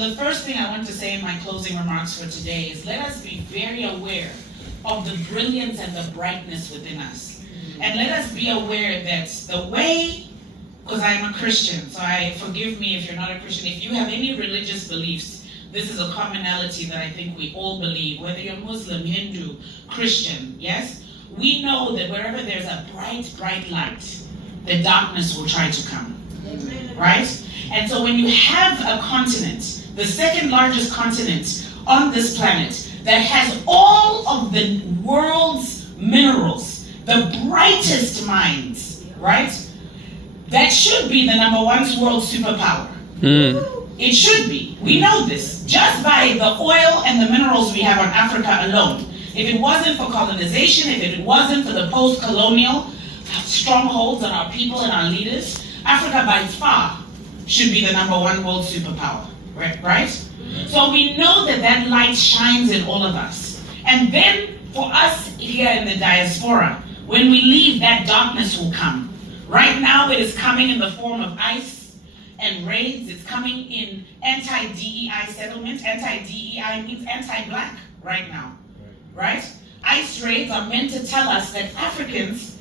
So the first thing I want to say in my closing remarks for today is let us be very aware of the brilliance and the brightness within us. And let us be aware that the way, because I am a Christian, so forgive me if you're not a Christian, if you have any religious beliefs, this is a commonality that I think we all believe, whether you're Muslim, Hindu, Christian, yes? We know that wherever there's a bright, bright light, the darkness will try to come, right? And so when you have a continent, the second largest continent on this planet, that has all of the world's minerals, the brightest minds, right? That should be the number one world superpower. It should be. We know this. Just by the oil and the minerals we have on Africa alone. If it wasn't for colonization, if it wasn't for the post-colonial strongholds on our people and our leaders, Africa by far should be the number one world superpower, right? So we know that that light shines in all of us. And then for us here in the diaspora, when we leave, that darkness will come. Right now it is coming in the form of ICE and raids. It's coming in anti-DEI settlements. Anti-DEI means anti-black right now, right? ICE raids are meant to tell us that Africans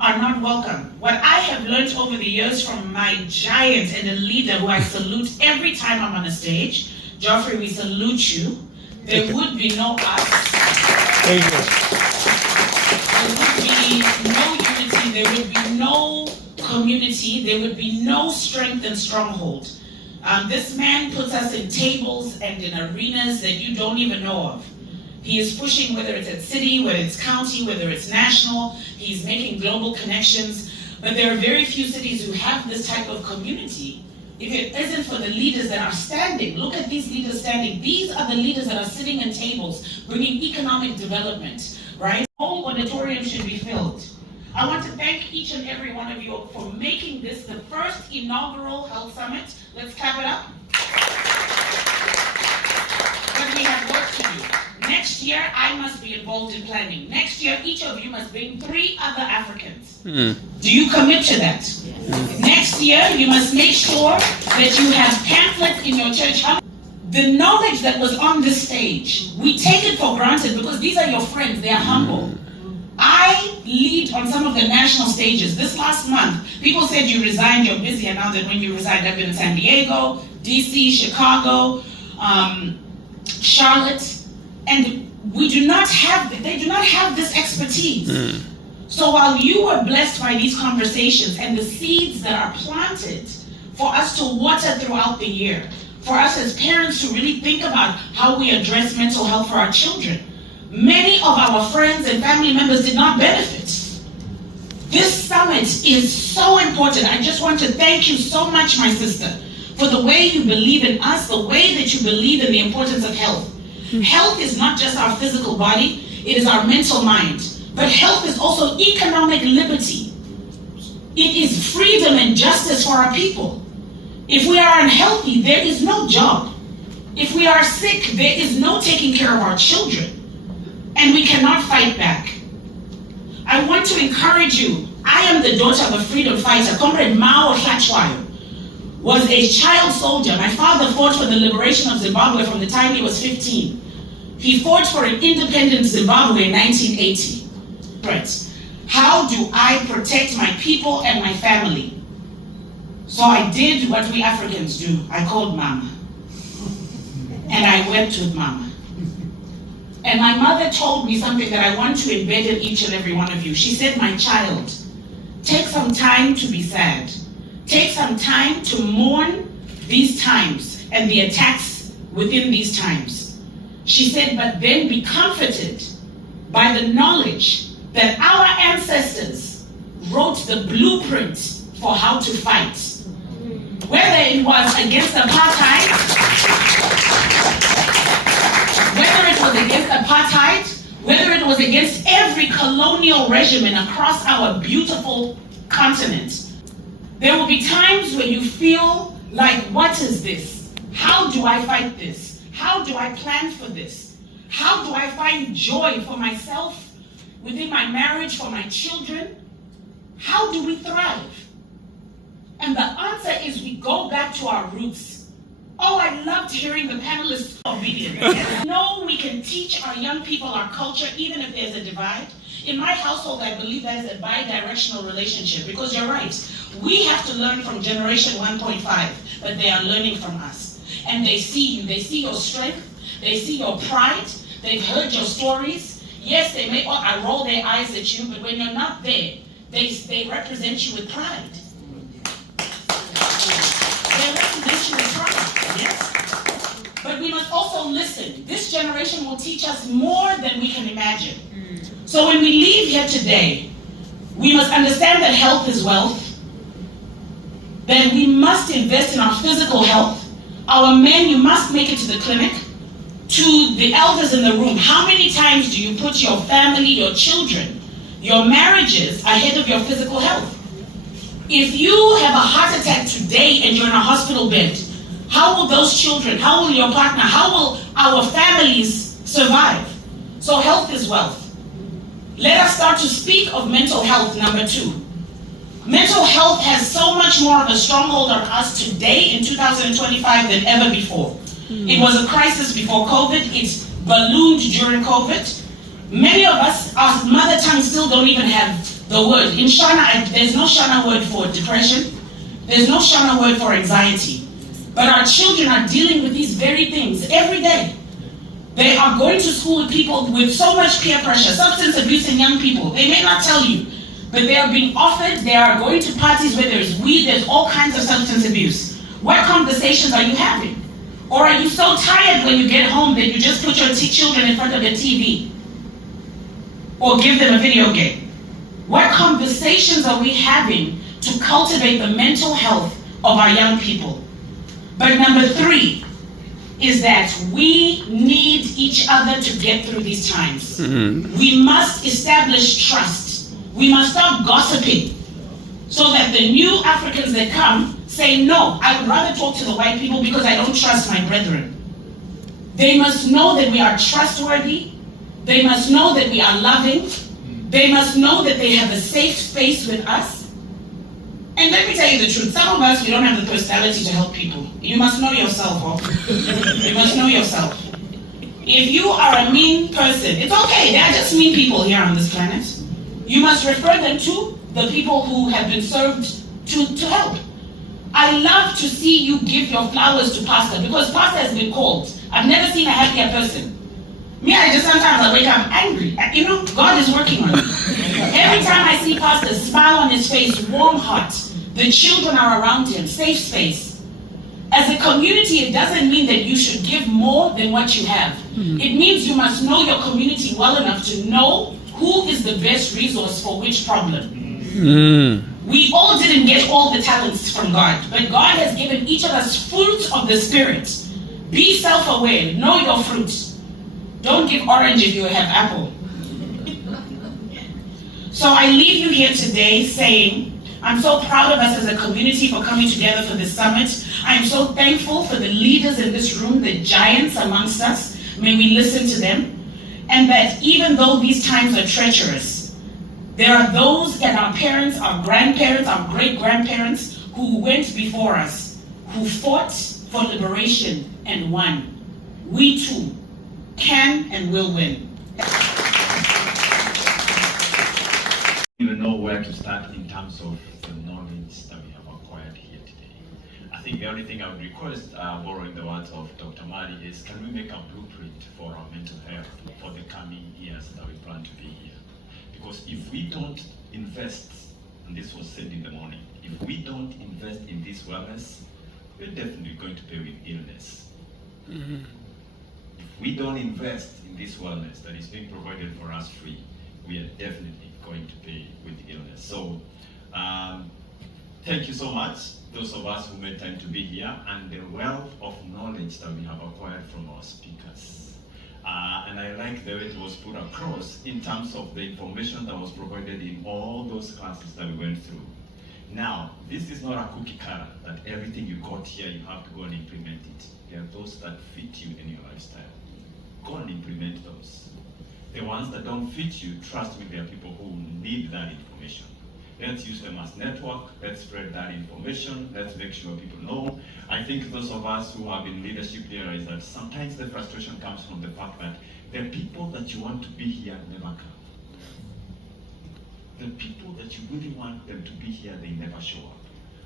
are not welcome. What I have learned over the years from my giant and a leader who I salute every time I'm on a stage, Geoffrey, we salute you. There would be no us. Thank you. There would be no unity. There would be no community. There would be no strength and stronghold. This man puts us in tables and in arenas that you don't even know of. He is pushing, whether it's at city, whether it's county, whether it's national. He's making global connections. But there are very few cities who have this type of community. If it isn't for the leaders that are standing, look at these leaders standing. These are the leaders that are sitting at tables, bringing economic development, right? The whole auditorium should be filled. I want to thank each and every one of you for making this the first inaugural health summit. Let's clap it up. But we have work to do. Next year, I must be involved in planning. Next year, each of you must bring 3 other Africans. Do you commit to that? Yes. Next year, you must make sure that you have pamphlets in your church. The knowledge that was on this stage, we take it for granted because these are your friends, they are humble. I lead on some of the national stages. This last month, people said you resigned, you're busy, and now that when you resigned, I've been in San Diego, DC, Chicago, Charlotte, and they do not have this expertise. So while you were blessed by these conversations and the seeds that are planted for us to water throughout the year, for us as parents to really think about how we address mental health for our children, many of our friends and family members did not benefit. This summit is so important. I just want to thank you so much, my sister, for the way you believe in us, the way that you believe in the importance of health. Health is not just our physical body, it is our mental mind. But health is also economic liberty. It is freedom and justice for our people. If we are unhealthy, there is no job. If we are sick, there is no taking care of our children. And we cannot fight back. I want to encourage you. I am the daughter of a freedom fighter. Comrade Hlatshwayo was a child soldier. My father fought for the liberation of Zimbabwe from the time he was 15. He fought for an independent Zimbabwe in 1980. Right. How do I protect my people and my family? So I did what we Africans do. I called Mama. And I wept with Mama. And my mother told me something that I want to embed in each and every one of you. She said, my child, take some time to be sad. Take some time to mourn these times and the attacks within these times. She said, but then be comforted by the knowledge that our ancestors wrote the blueprint for how to fight. Whether it was against apartheid, whether it was against every colonial regimen across our beautiful continent. There will be times where you feel like, what is this? How do I fight this? How do I plan for this? How do I find joy for myself, within my marriage, for my children? How do we thrive? And the answer is we go back to our roots. Oh, I loved hearing the panelists obedient. No, we can teach our young people our culture even if there's a divide. In my household, I believe there's a bi-directional relationship because you're right. We have to learn from generation 1.5, but they are learning from us. And they see you, they see your strength, they see your pride, they've heard your stories. Yes, they may roll their eyes at you, but when you're not there, they represent you with pride. They represent you with pride, yes? But we must also listen. This generation will teach us more than we can imagine. So when we leave here today, we must understand that health is wealth, that we must invest in our physical health. Our men, you must make it to the clinic. To the elders in the room, how many times do you put your family, your children, your marriages ahead of your physical health? If you have a heart attack today and you're in a hospital bed, how will those children, how will your partner, how will our families survive? So health is wealth. Let us start to speak of mental health, number 2. Mental health has so much more of a stronghold on us today in 2025 than ever before. It was a crisis before COVID. It's ballooned during COVID. Many of us, our mother tongue still don't even have the word. In Shona, there's no Shona word for depression. There's no Shona word for anxiety. But our children are dealing with these very things every day. They are going to school with people with so much peer pressure, substance abuse in young people. They may not tell you, but they are being offered, they are going to parties where there's weed, there's all kinds of substance abuse. What conversations are you having? Or are you so tired when you get home that you just put your children in front of the TV? Or give them a video game? What conversations are we having to cultivate the mental health of our young people? But number 3, is that we need each other to get through these times. We must establish trust. We must stop gossiping so that the new Africans that come say, no, I would rather talk to the white people because I don't trust my brethren. They must know that we are trustworthy. They must know that we are loving. They must know that they have a safe space with us. And let me tell you the truth, some of us, we don't have the personality to help people. You must know yourself, You must know yourself. If you are a mean person, it's okay, there are just mean people here on this planet. You must refer them to the people who have been served to help. I love to see you give your flowers to Pastor, because Pastor has been called. I've never seen a happier person. Me, sometimes I wake up angry. You know, God is working on me. Every time I see Pastor, smile on his face, warm heart. The children are around him, safe space. As a community, it doesn't mean that you should give more than what you have. It means you must know your community well enough to know who is the best resource for which problem. We all didn't get all the talents from God, but God has given each of us fruit of the Spirit. Be self-aware, know your fruit. Don't give orange if you have apple. So I leave you here today saying, I'm so proud of us as a community for coming together for this summit. I'm so thankful for the leaders in this room, the giants amongst us. May we listen to them. And that even though these times are treacherous, there are those that our parents, our grandparents, our great-grandparents who went before us, who fought for liberation and won. We too can and will win. Even know where to start in terms of the knowledge that we have acquired here today. I think the only thing I would request, borrowing the words of Dr. Mari, is can we make a blueprint for our mental health for the coming years that we plan to be here? Because if we don't invest, and this was said in the morning, if we don't invest in this wellness, we're definitely going to pay with illness. If we don't invest in this wellness that is being provided for us free, we are definitely going to pay with illness. So, thank you so much, those of us who made time to be here, and the wealth of knowledge that we have acquired from our speakers. And I like the way it was put across in terms of the information that was provided in all those classes that we went through. Now, this is not a cookie cutter that everything you got here, you have to go and implement it. There are those that fit you in your lifestyle. Go and implement those. The ones that don't fit you, trust me, there are people who need that information. Let's use them as network. Let's spread that information. Let's make sure people know. I think those of us who have been leadership realize that sometimes the frustration comes from the fact that the people that you want to be here never come. The people that you really want them to be here, they never show up.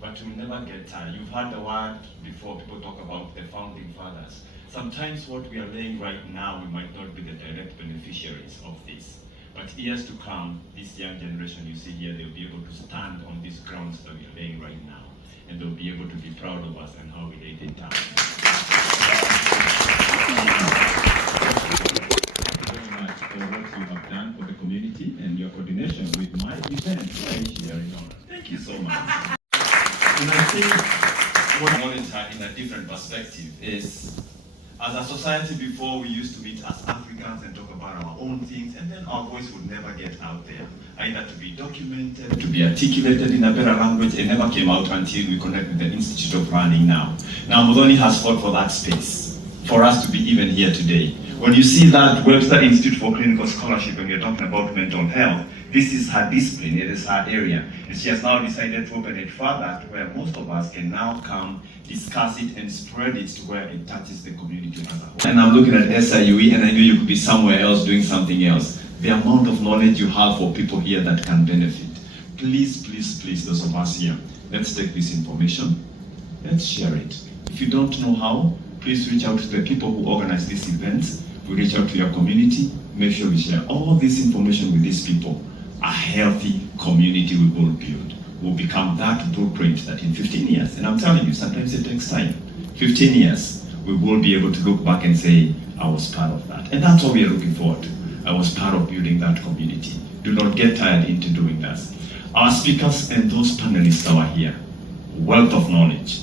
But you'll never get tired. You've heard the word before, people talk about the founding fathers. Sometimes what we are laying right now, we might not be the direct beneficiaries of this. But years to come, this young generation you see here, they'll be able to stand on these grounds that we are laying right now. And they'll be able to be proud of us and how we laid it down. For what you have done for the community and your coordination with my event here in honor. Thank you so much. And I think what knowledge in a different perspective is, as a society before, we used to meet as Africans and talk about our own things, and then our voice would never get out there, either to be documented, to be articulated in a better language. It never came out until we connected with the Institute of Learning now. Now, Muthoni has fought for that space, for us to be even here today. When you see that Webster Institute for Clinical Scholarship, and we're talking about mental health, this is her discipline, it is her area. And she has now decided to open it further to where most of us can now come, discuss it, and spread it to where it touches the community as a whole. And I'm looking at SIUE, and I know you could be somewhere else doing something else. The amount of knowledge you have for people here that can benefit. Please, please, please, those of us here, let's take this information, let's share it. If you don't know how, please reach out to the people who organize these events. We reach out to your community, make sure we share all this information with these people. A healthy community we will build. Will become that blueprint that in 15 years, and I'm telling you, sometimes it takes time, 15 years, we will be able to look back and say, I was part of that. And that's what we are looking forward to. I was part of building that community. Do not get tired into doing that. Our speakers and those panelists that are here, wealth of knowledge.